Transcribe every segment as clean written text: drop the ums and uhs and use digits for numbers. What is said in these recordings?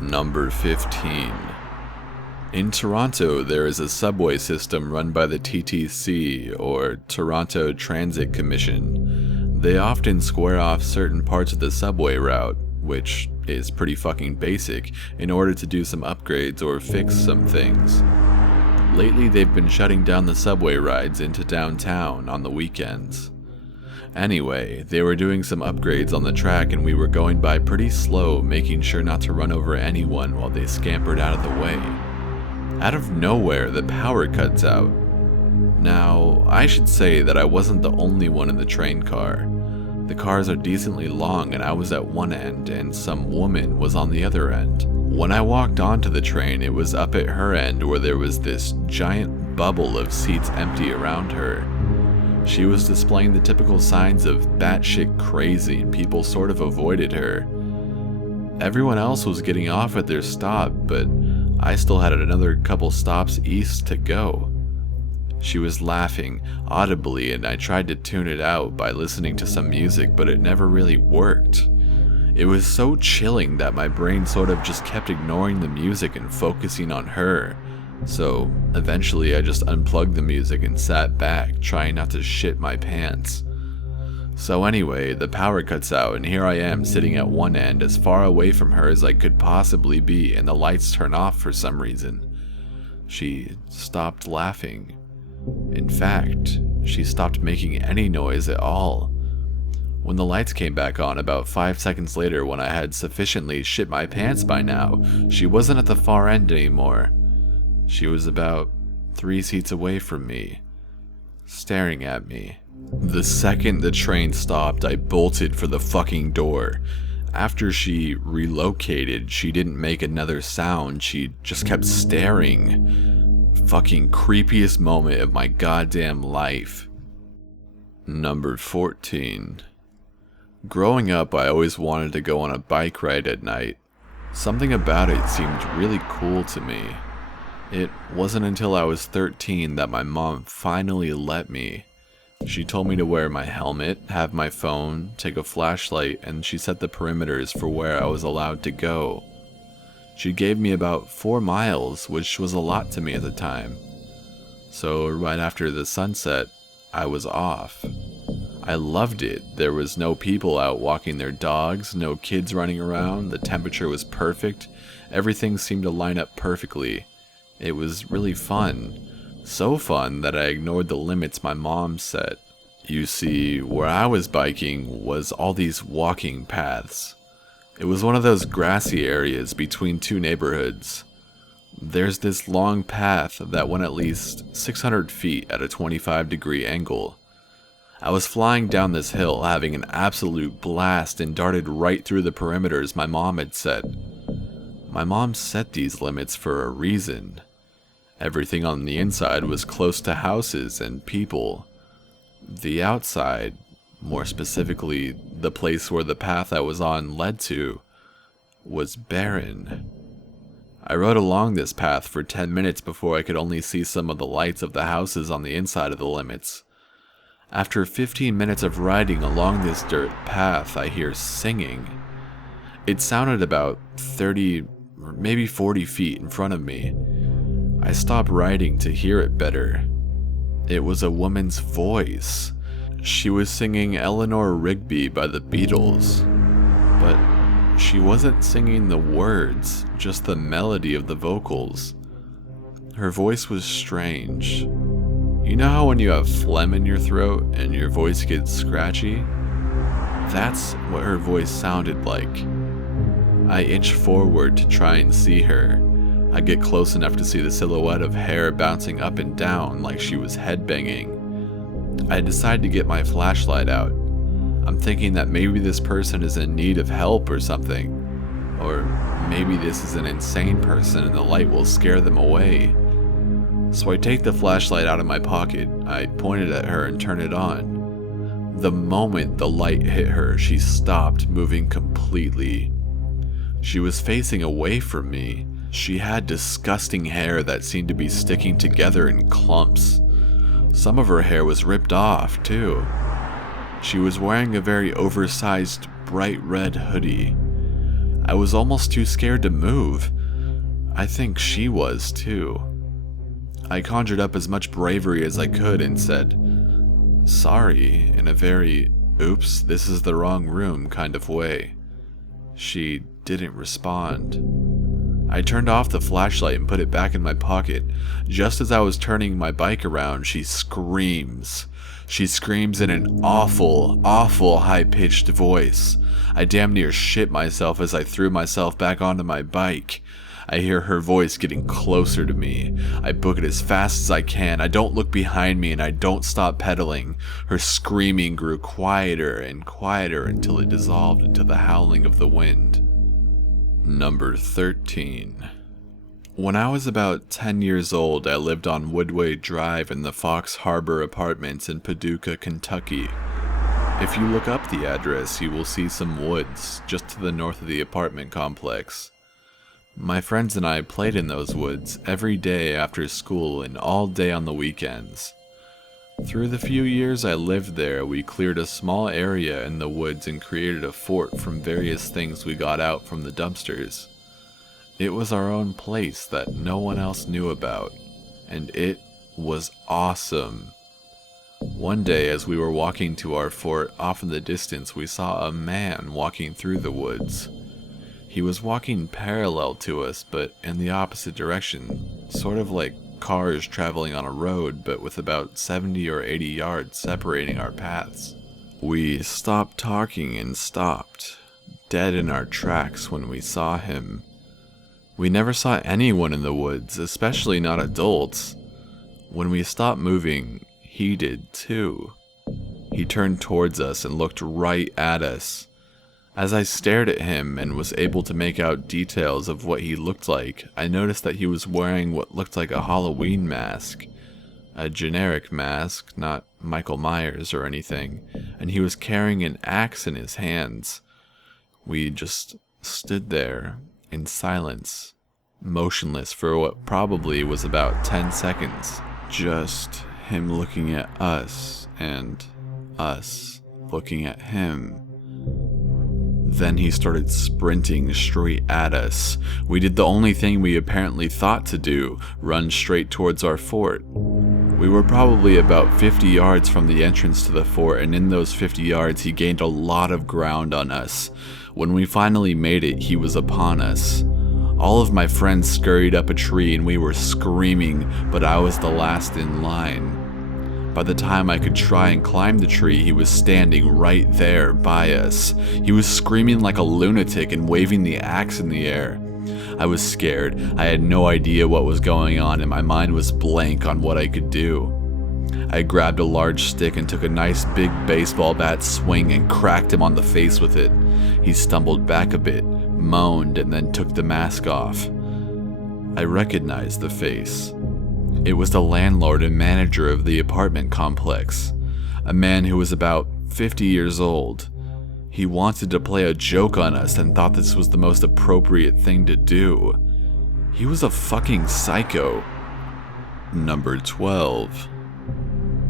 Number 15. In Toronto, there is a subway system run by the TTC, or Toronto Transit Commission. They often square off certain parts of the subway route, which is pretty fucking basic, in order to do some upgrades or fix some things. Lately, they've been shutting down the subway rides into downtown on the weekends. Anyway, they were doing some upgrades on the track and we were going by pretty slow, making sure not to run over anyone while they scampered out of the way. Out of nowhere, the power cuts out. Now, I should say that I wasn't the only one in the train car. The cars are decently long and I was at one end and some woman was on the other end. When I walked onto the train, it was up at her end where there was this giant bubble of seats empty around her. She was displaying the typical signs of batshit crazy and people sort of avoided her. Everyone else was getting off at their stop, but I still had another couple stops east to go. She was laughing audibly and I tried to tune it out by listening to some music, but it never really worked. It was so chilling that my brain sort of just kept ignoring the music and focusing on her. So eventually I just unplugged the music and sat back, trying not to shit my pants. So anyway, the power cuts out and here I am sitting at one end as far away from her as I could possibly be, and the lights turn off for some reason. She stopped laughing. In fact, she stopped making any noise at all. When the lights came back on about 5 seconds later, when I had sufficiently shit my pants by now, she wasn't at the far end anymore. She was about 3 seats away from me, staring at me. The second the train stopped, I bolted for the fucking door. After she relocated, she didn't make another sound, she just kept staring. Fucking creepiest moment of my goddamn life. Number 14. Growing up, I always wanted to go on a bike ride at night. Something about it seemed really cool to me. It wasn't until I was 13 that my mom finally let me. She told me to wear my helmet, have my phone, take a flashlight, and she set the perimeters for where I was allowed to go. She gave me about 4 miles, which was a lot to me at the time. So right after the sunset, I was off. I loved it. There was no people out walking their dogs, no kids running around, the temperature was perfect, everything seemed to line up perfectly. It was really fun. So fun that I ignored the limits my mom set. You see, where I was biking was all these walking paths. It was one of those grassy areas between 2 neighborhoods. There's this long path that went at least 600 feet at a 25-degree angle. I was flying down this hill, having an absolute blast, and darted right through the perimeters my mom had set. My mom set these limits for a reason. Everything on the inside was close to houses and people. The outside, more specifically the place where the path I was on led to, was barren. I rode along this path for 10 minutes before I could only see some of the lights of the houses on the inside of the limits. After 15 minutes of riding along this dirt path, I hear singing. It sounded about 30 or maybe 40 feet in front of me. I stopped riding to hear it better. It was a woman's voice. She was singing Eleanor Rigby by the Beatles, but she wasn't singing the words, just the melody of the vocals. Her voice was strange. You know how when you have phlegm in your throat and your voice gets scratchy? That's what her voice sounded like. I inched forward to try and see her. I get close enough to see the silhouette of hair bouncing up and down like she was headbanging. I decide to get my flashlight out. I'm thinking that maybe this person is in need of help or something. Or maybe this is an insane person and the light will scare them away. So I take the flashlight out of my pocket, I point it at her and turn it on. The moment the light hit her, she stopped moving completely. She was facing away from me. She had disgusting hair that seemed to be sticking together in clumps. Some of her hair was ripped off, too. She was wearing a very oversized, bright red hoodie. I was almost too scared to move. I think she was too. I conjured up as much bravery as I could and said, "Sorry," in a very, "oops, this is the wrong room" kind of way. She didn't respond. I turned off the flashlight and put it back in my pocket. Just as I was turning my bike around, she screams. She screams in an awful, awful high-pitched voice. I damn near shit myself as I threw myself back onto my bike. I hear her voice getting closer to me. I book it as fast as I can. I don't look behind me and I don't stop pedaling. Her screaming grew quieter and quieter until it dissolved into the howling of the wind. Number 13. When I was about 10 years old, I lived on Woodway Drive in the Fox Harbor Apartments in Paducah, Kentucky. If you look up the address, you will see some woods just to the north of the apartment complex. My friends and I played in those woods every day after school and all day on the weekends. Through the few years I lived there, we cleared a small area in the woods and created a fort from various things we got out from the dumpsters. It was our own place that no one else knew about, and it was awesome. One day, as we were walking to our fort, off in the distance we saw a man walking through the woods. He was walking parallel to us, but in the opposite direction, sort of like cars traveling on a road, but with about 70 or 80 yards separating our paths. We stopped talking and stopped, dead in our tracks when we saw him. We never saw anyone in the woods, especially not adults. When we stopped moving, he did too. He turned towards us and looked right at us. As I stared at him and was able to make out details of what he looked like, I noticed that he was wearing what looked like a Halloween mask. A generic mask, not Michael Myers or anything, and he was carrying an axe in his hands. We just stood there in silence, motionless for what probably was about 10 seconds. Just him looking at us and us looking at him. Then he started sprinting straight at us. We did the only thing we apparently thought to do, run straight towards our fort. We were probably about 50 yards from the entrance to the fort, and in those 50 yards he gained a lot of ground on us. When we finally made it, he was upon us. All of my friends scurried up a tree and we were screaming, but I was the last in line. By the time I could try and climb the tree, he was standing right there by us. He was screaming like a lunatic and waving the axe in the air. I was scared. I had no idea what was going on and my mind was blank on what I could do. I grabbed a large stick and took a nice big baseball bat swing and cracked him on the face with it. He stumbled back a bit, moaned, and then took the mask off. I recognized the face. It was the landlord and manager of the apartment complex, a man who was about 50 years old. He wanted to play a joke on us and thought this was the most appropriate thing to do. He was a fucking psycho. Number 12.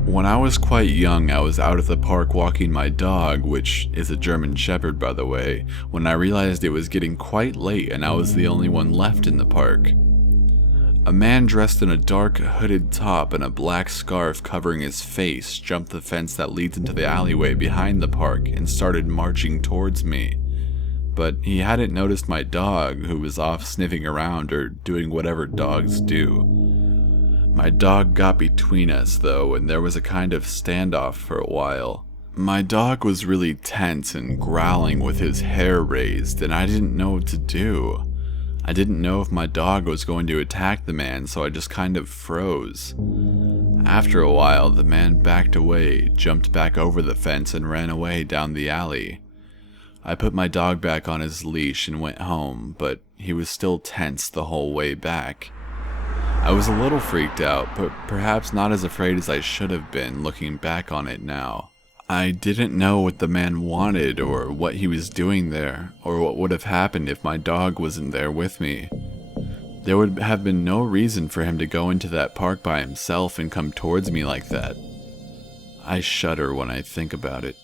When I was quite young, I was out at the park walking my dog, which is a German Shepherd by the way, when I realized it was getting quite late and I was the only one left in the park. A man dressed in a dark hooded top and a black scarf covering his face jumped the fence that leads into the alleyway behind the park and started marching towards me. But he hadn't noticed my dog, who was off sniffing around or doing whatever dogs do. My dog got between us though, and there was a kind of standoff for a while. My dog was really tense and growling with his hair raised, and I didn't know what to do. I didn't know if my dog was going to attack the man, so I just kind of froze. After a while, the man backed away, jumped back over the fence, and ran away down the alley. I put my dog back on his leash and went home, but he was still tense the whole way back. I was a little freaked out, but perhaps not as afraid as I should have been looking back on it now. I didn't know what the man wanted or what he was doing there, or what would have happened if my dog wasn't there with me. There would have been no reason for him to go into that park by himself and come towards me like that. I shudder when I think about it.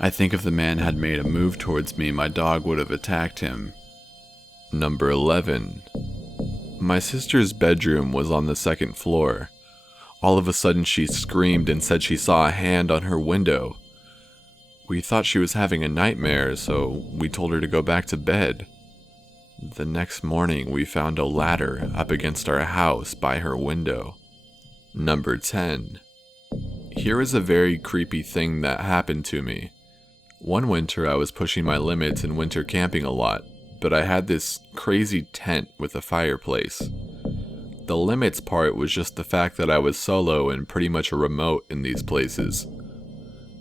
I think if the man had made a move towards me, my dog would have attacked him. Number 11. My sister's bedroom was on the second floor. All of a sudden she screamed and said she saw a hand on her window. We thought she was having a nightmare, so we told her to go back to bed. The next morning we found a ladder up against our house by her window. Number 10. Here is a very creepy thing that happened to me. One winter I was pushing my limits and winter camping a lot, but I had this crazy tent with a fireplace. The limits part was just the fact that I was solo and pretty much a remote in these places.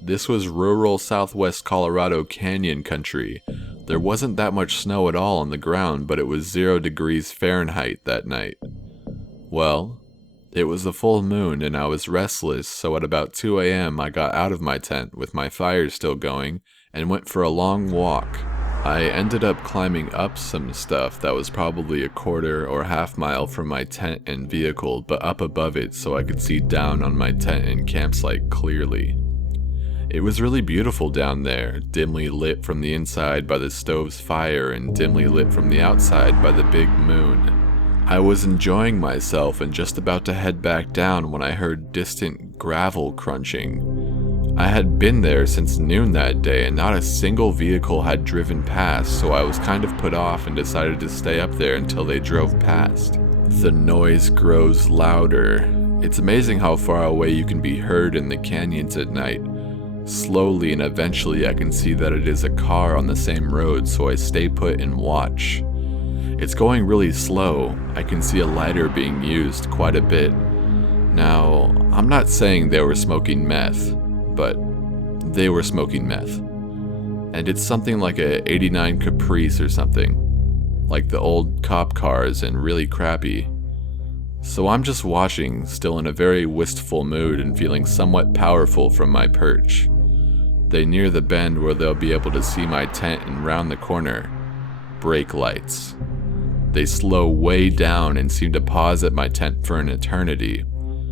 This was rural southwest Colorado canyon country. There wasn't that much snow at all on the ground, but it was 0 degrees Fahrenheit that night. Well, it was a full moon and I was restless, so at about 2 a.m. I got out of my tent with my fire still going and went for a long walk. I ended up climbing up some stuff that was probably a quarter or half mile from my tent and vehicle, but up above it so I could see down on my tent and campsite clearly. It was really beautiful down there, dimly lit from the inside by the stove's fire and dimly lit from the outside by the big moon. I was enjoying myself and just about to head back down when I heard distant gravel crunching. I had been there since noon that day and not a single vehicle had driven past, so I was kind of put off and decided to stay up there until they drove past. The noise grows louder. It's amazing how far away you can be heard in the canyons at night. Slowly and eventually I can see that it is a car on the same road, so I stay put and watch. It's going really slow. I can see a lighter being used quite a bit. Now, I'm not saying they were smoking meth, but they were smoking meth. And it's something like a 89 Caprice or something. Like the old cop cars and really crappy. So I'm just watching, still in a very wistful mood and feeling somewhat powerful from my perch. They near the bend where they'll be able to see my tent and round the corner. Brake lights. They slow way down and seem to pause at my tent for an eternity.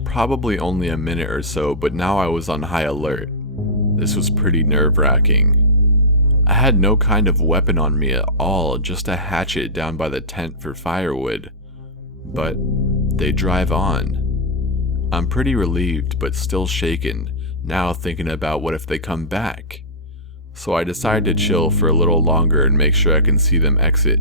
Probably only a minute or so, but now I was on high alert. This was pretty nerve-wracking. I had no kind of weapon on me at all, just a hatchet down by the tent for firewood. But they drive on. I'm pretty relieved, but still shaken, now thinking about what if they come back. So I decide to chill for a little longer and make sure I can see them exit.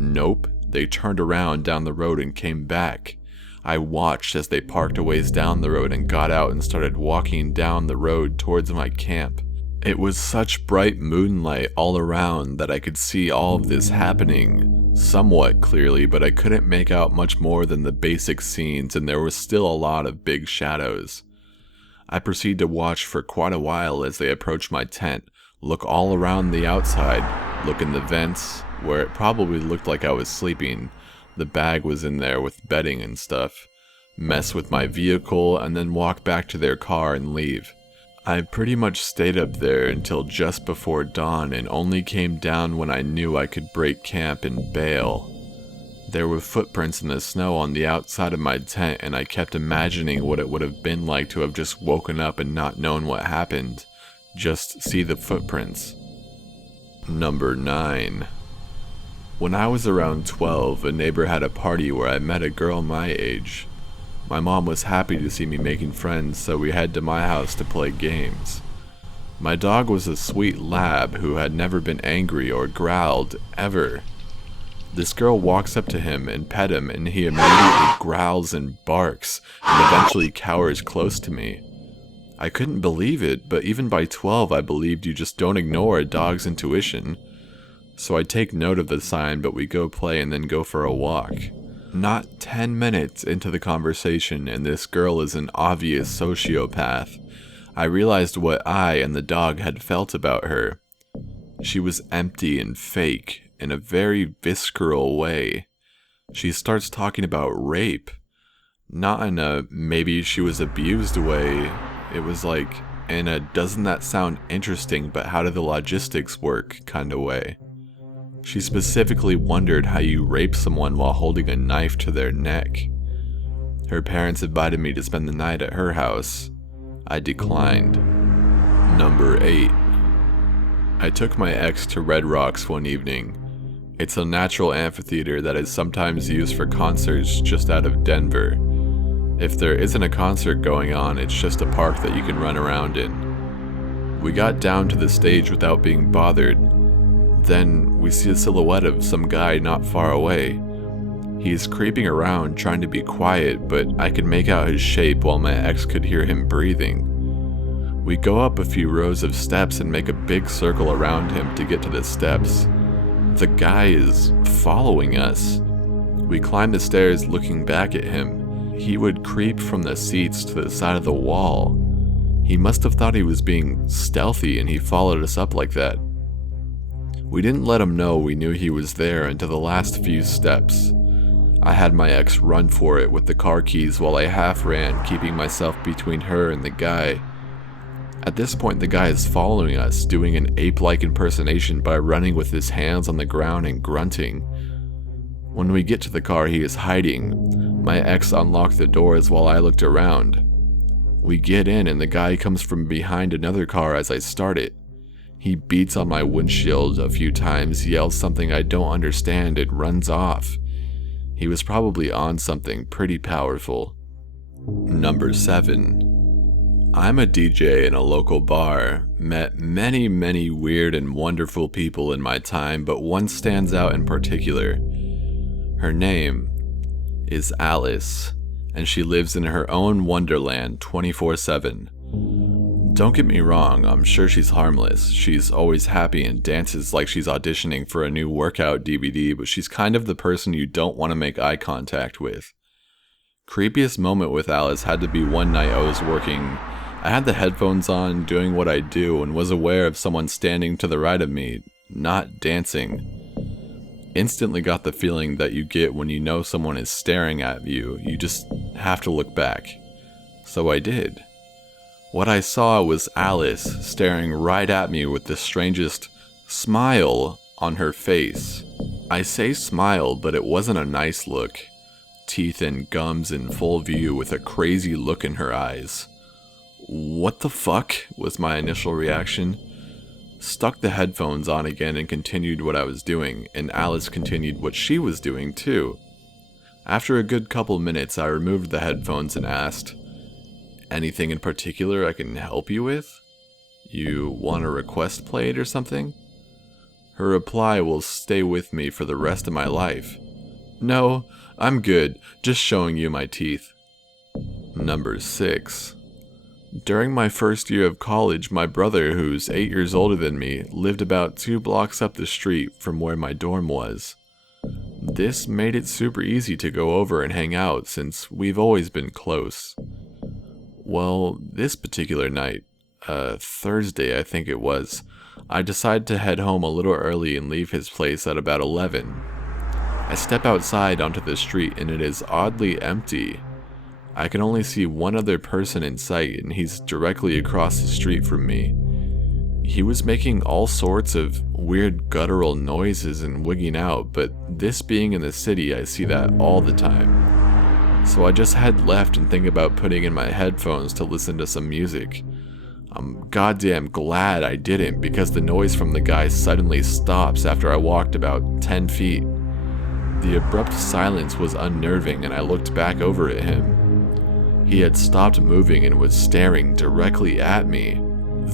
Nope, they turned around down the road and came back. I watched as they parked a ways down the road and got out and started walking down the road towards my camp. It was such bright moonlight all around that I could see all of this happening somewhat clearly, but I couldn't make out much more than the basic scenes, and there was still a lot of big shadows. I proceed to watch for quite a while as they approach my tent, look all around the outside, look in the vents, where it probably looked like I was sleeping. The bag was in there with bedding and stuff, mess with my vehicle, and then walk back to their car and leave. I pretty much stayed up there until just before dawn and only came down when I knew I could break camp and bail. There were footprints in the snow on the outside of my tent, and I kept imagining what it would have been like to have just woken up and not known what happened. Just see the footprints. Number 9. When I was around 12, a neighbor had a party where I met a girl my age. My mom was happy to see me making friends, so we head to my house to play games. My dog was a sweet lab who had never been angry or growled, ever. This girl walks up to him and pet him, and he immediately growls and barks, and eventually cowers close to me. I couldn't believe it, but even by 12 I believed you just don't ignore a dog's intuition. So I take note of the sign, but we go play and then go for a walk. Not 10 minutes into the conversation, and this girl is an obvious sociopath. I realized what I and the dog had felt about her. She was empty and fake, in a very visceral way. She starts talking about rape. Not in a maybe she was abused way. It was like in a doesn't that sound interesting but how do the logistics work kind of way. She specifically wondered how you rape someone while holding a knife to their neck. Her parents invited me to spend the night at her house. I declined. Number 8. I took my ex to Red Rocks one evening. It's a natural amphitheater that is sometimes used for concerts just out of Denver. If there isn't a concert going on, it's just a park that you can run around in. We got down to the stage without being bothered. Then we see a silhouette of some guy not far away. He's creeping around trying to be quiet, but I could make out his shape while my ex could hear him breathing. We go up a few rows of steps and make a big circle around him to get to the steps. The guy is following us. We climb the stairs looking back at him. He would creep from the seats to the side of the wall. He must have thought he was being stealthy and he followed us up like that. We didn't let him know we knew he was there until the last few steps. I had my ex run for it with the car keys while I half ran, keeping myself between her and the guy. At this point, the guy is following us, doing an ape-like impersonation by running with his hands on the ground and grunting. When we get to the car, he is hiding. My ex unlocked the doors while I looked around. We get in and the guy comes from behind another car as I start it. He beats on my windshield a few times, yells something I don't understand, and runs off. He was probably on something pretty powerful. Number 7. I'm a DJ in a local bar. Met many weird and wonderful people in my time, but one stands out in particular. Her name is Alice, and she lives in her own wonderland 24/7. Don't get me wrong, I'm sure she's harmless. She's always happy and dances like she's auditioning for a new workout DVD, but she's kind of the person you don't want to make eye contact with. Creepiest moment with Alice had to be one night I had the headphones on, doing what I do, and was aware of someone standing to the right of me, not dancing. Instantly got the feeling that you get when you know someone is staring at you. You just have to look back. So I did. What I saw was Alice staring right at me with the strangest smile on her face. I say smile, but it wasn't a nice look. Teeth and gums in full view with a crazy look in her eyes. What the fuck was my initial reaction. Stuck the headphones on again and continued what I was doing, and Alice continued what she was doing too. After a good couple minutes, I removed the headphones and asked, "Anything in particular I can help you with? You want a request played or something?" Her reply will stay with me for the rest of my life. "No, I'm good, just showing you my teeth." Number 6. During my first year of college, my brother, who's 8 years older than me, lived about 2 blocks up the street from where my dorm was. This made it super easy to go over and hang out since we've always been close. Well, this particular night, Thursday I think it was, I decided to head home a little early and leave his place at about 11. I step outside onto the street and it is oddly empty. I can only see one other person in sight and he's directly across the street from me. He was making all sorts of weird guttural noises and wigging out, but this being in the city, I see that all the time. So I just head left and think about putting in my headphones to listen to some music. I'm goddamn glad I didn't, because the noise from the guy suddenly stops after I walked about 10 feet. The abrupt silence was unnerving and I looked back over at him. He had stopped moving and was staring directly at me.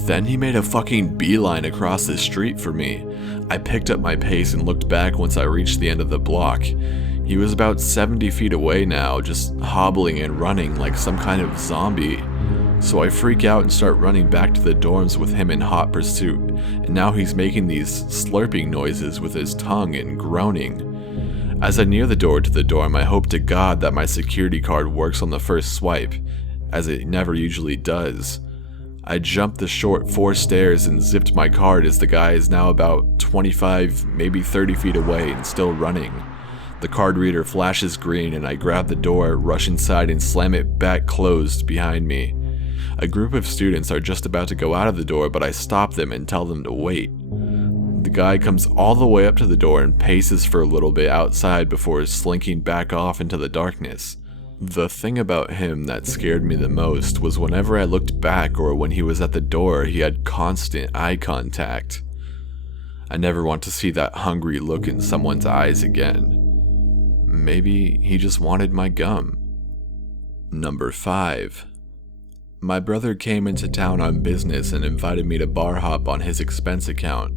Then he made a fucking beeline across the street for me. I picked up my pace and looked back once I reached the end of the block. He was about 70 feet away now, just hobbling and running like some kind of zombie. So I freak out and start running back to the dorms with him in hot pursuit, and now he's making these slurping noises with his tongue and groaning. As I near the door to the dorm, I hope to God that my security card works on the first swipe, as it never usually does. I jumped the short 4 stairs and zipped my card as the guy is now about 25, maybe 30 feet away and still running. The card reader flashes green and I grab the door, rush inside and slam it back closed behind me. A group of students are just about to go out of the door, but I stop them and tell them to wait. The guy comes all the way up to the door and paces for a little bit outside before slinking back off into the darkness. The thing about him that scared me the most was whenever I looked back or when he was at the door, he had constant eye contact. I never want to see that hungry look in someone's eyes again. Maybe he just wanted my gum. Number 5. My brother came into town on business and invited me to bar hop on his expense account.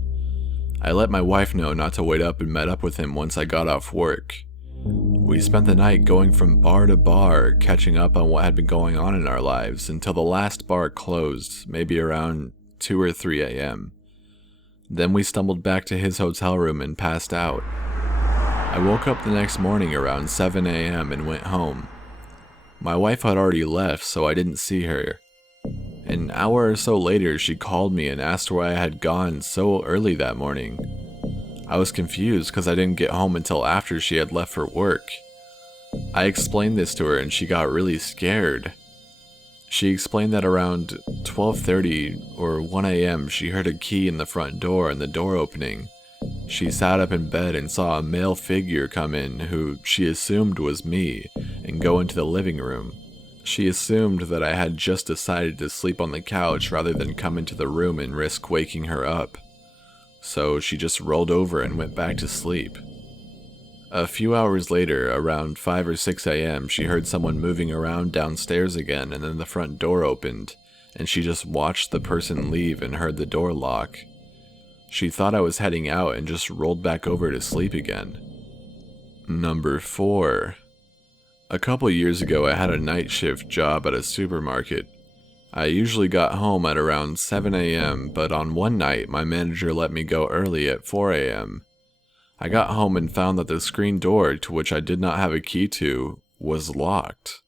I let my wife know not to wait up and met up with him once I got off work. We spent the night going from bar to bar, catching up on what had been going on in our lives until the last bar closed, maybe around 2 or 3 a.m. Then we stumbled back to his hotel room and passed out. I woke up the next morning around 7 a.m. and went home. My wife had already left, so I didn't see her. An hour or so later, she called me and asked where I had gone so early that morning. I was confused because I didn't get home until after she had left for work. I explained this to her and she got really scared. She explained that around 12:30 or 1 a.m. she heard a key in the front door and the door opening. She sat up in bed and saw a male figure come in who she assumed was me and go into the living room. She assumed that I had just decided to sleep on the couch rather than come into the room and risk waking her up. So she just rolled over and went back to sleep. A few hours later, around 5 or 6 a.m., she heard someone moving around downstairs again, and then the front door opened, and she just watched the person leave and heard the door lock. She thought I was heading out and just rolled back over to sleep again. Number 4. A couple years ago, I had a night shift job at a supermarket. I usually got home at around 7 a.m., but on one night, my manager let me go early at 4 a.m. I got home and found that the screen door, to which I did not have a key to, was locked.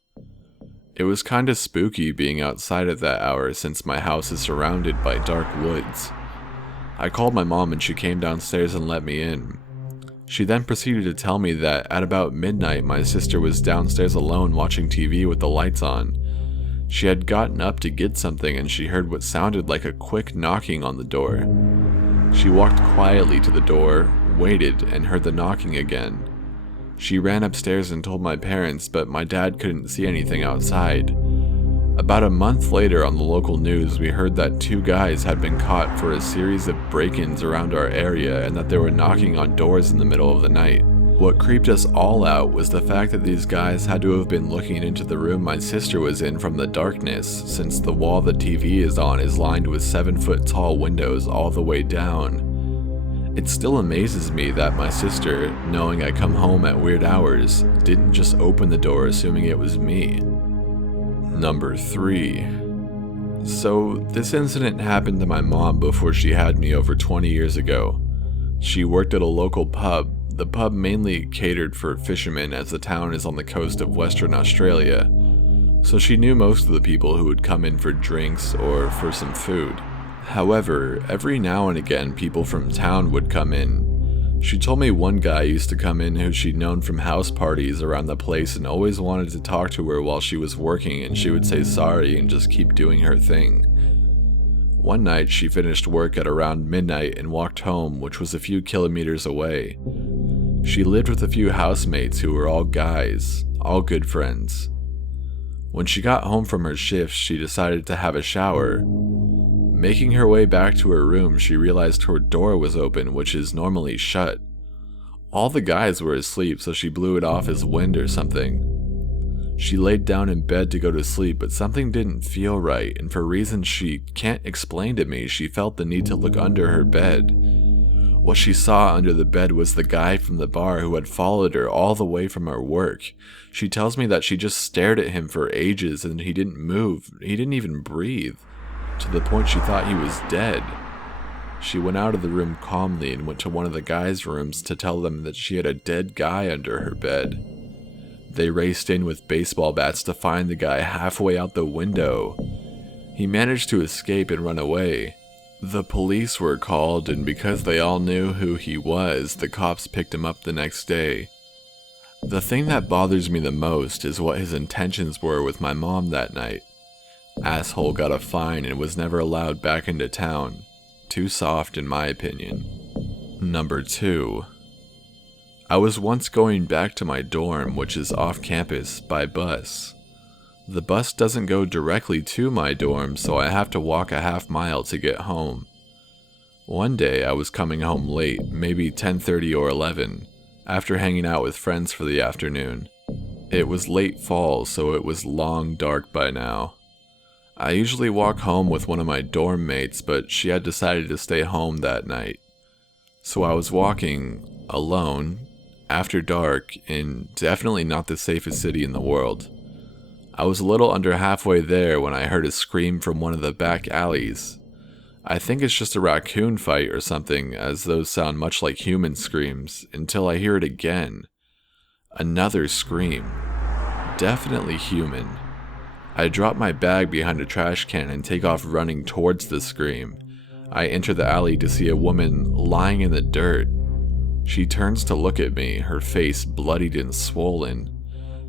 It was kinda spooky being outside at that hour since my house is surrounded by dark woods. I called my mom and she came downstairs and let me in. She then proceeded to tell me that at about midnight my sister was downstairs alone watching TV with the lights on. She had gotten up to get something and she heard what sounded like a quick knocking on the door. She walked quietly to the door, waited, and heard the knocking again. She ran upstairs and told my parents, but my dad couldn't see anything outside. About a month later on the local news, we heard that 2 guys had been caught for a series of break-ins around our area and that they were knocking on doors in the middle of the night. What creeped us all out was the fact that these guys had to have been looking into the room my sister was in from the darkness, since the wall the TV is on is lined with 7-foot-tall windows all the way down. It still amazes me that my sister, knowing I come home at weird hours, didn't just open the door assuming it was me. Number 3. So, this incident happened to my mom before she had me over 20 years ago. She worked at a local pub. The pub mainly catered for fishermen as the town is on the coast of Western Australia, so she knew most of the people who would come in for drinks or for some food. However, every now and again people from town would come in. She told me one guy used to come in who she'd known from house parties around the place and always wanted to talk to her while she was working, and she would say sorry and just keep doing her thing. One night she finished work at around midnight and walked home, which was a few kilometers away. She lived with a few housemates who were all guys, all good friends. When she got home from her shift, she decided to have a shower. Making her way back to her room, she realized her door was open, which is normally shut. All the guys were asleep, so she blew it off as wind or something. She laid down in bed to go to sleep, but something didn't feel right, and for reasons she can't explain to me, she felt the need to look under her bed. What she saw under the bed was the guy from the bar who had followed her all the way from her work. She tells me that she just stared at him for ages and he didn't move, he didn't even breathe, to the point she thought he was dead. She went out of the room calmly and went to one of the guys' rooms to tell them that she had a dead guy under her bed. They raced in with baseball bats to find the guy halfway out the window. He managed to escape and run away. The police were called, and because they all knew who he was, the cops picked him up the next day. The thing that bothers me the most is what his intentions were with my mom that night. Asshole got a fine and was never allowed back into town. Too soft in my opinion. Number 2. I was once going back to my dorm, which is off campus, by bus. The bus doesn't go directly to my dorm, so I have to walk a half mile to get home. One day I was coming home late, maybe 10:30 or 11, after hanging out with friends for the afternoon. It was late fall, so it was long dark by now. I usually walk home with one of my dorm mates, but she had decided to stay home that night. So I was walking, alone, after dark, in definitely not the safest city in the world. I was a little under halfway there when I heard a scream from one of the back alleys. I think it's just a raccoon fight or something, as those sound much like human screams, until I hear it again. Another scream. Definitely human. I drop my bag behind a trash can and take off running towards the scream. I enter the alley to see a woman lying in the dirt. She turns to look at me, her face bloodied and swollen.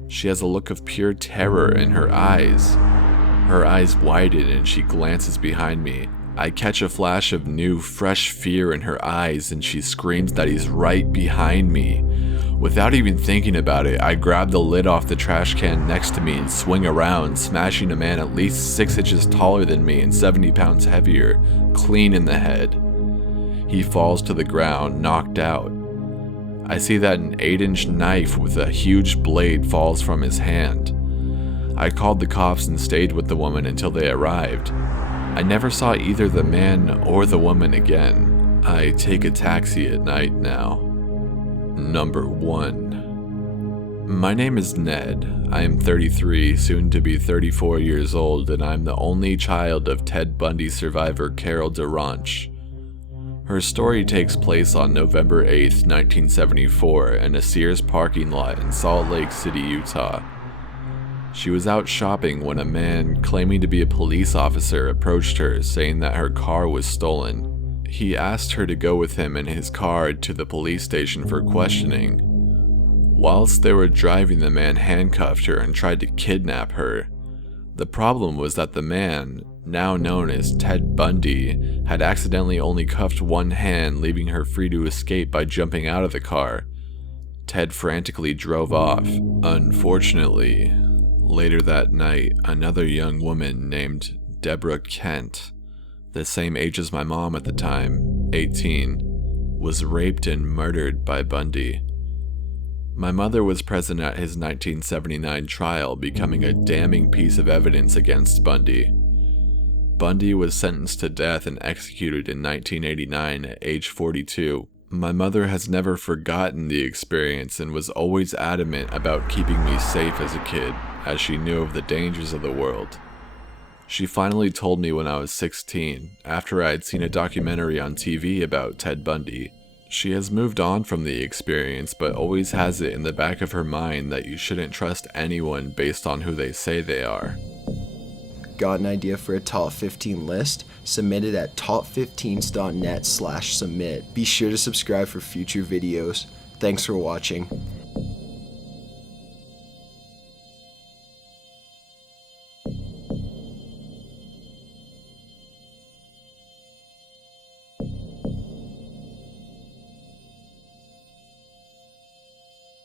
She has a look of pure terror in her eyes. Her eyes widen and she glances behind me. I catch a flash of new, fresh fear in her eyes and she screams that he's right behind me. Without even thinking about it, I grab the lid off the trash can next to me and swing around, smashing a man at least 6 inches taller than me and 70 pounds heavier, clean in the head. He falls to the ground, knocked out. I see that an 8-inch knife with a huge blade falls from his hand. I called the cops and stayed with the woman until they arrived. I never saw either the man or the woman again. I take a taxi at night now. Number 1. My name is Ned. I am 33, soon to be 34 years old, and I'm the only child of Ted Bundy survivor Carol DeRanch. Her story takes place on November 8th, 1974, in a Sears parking lot in Salt Lake City, Utah. She was out shopping when a man claiming to be a police officer approached her, saying that her car was stolen. He asked her to go with him in his car to the police station for questioning. Whilst they were driving, the man handcuffed her and tried to kidnap her. The problem was that the man, now known as Ted Bundy, had accidentally only cuffed one hand, leaving her free to escape by jumping out of the car. Ted frantically drove off. Unfortunately, later that night, another young woman named Deborah Kent, the same age as my mom at the time, 18, was raped and murdered by Bundy. My mother was present at his 1979 trial, becoming a damning piece of evidence against Bundy. Bundy was sentenced to death and executed in 1989 at age 42. My mother has never forgotten the experience and was always adamant about keeping me safe as a kid, as she knew of the dangers of the world. She finally told me when I was 16, after I had seen a documentary on TV about Ted Bundy. She has moved on from the experience, but always has it in the back of her mind that you shouldn't trust anyone based on who they say they are. Got an idea for a top 15 list? Submit it at top15s.net/submit. Be sure to subscribe for future videos. Thanks for watching.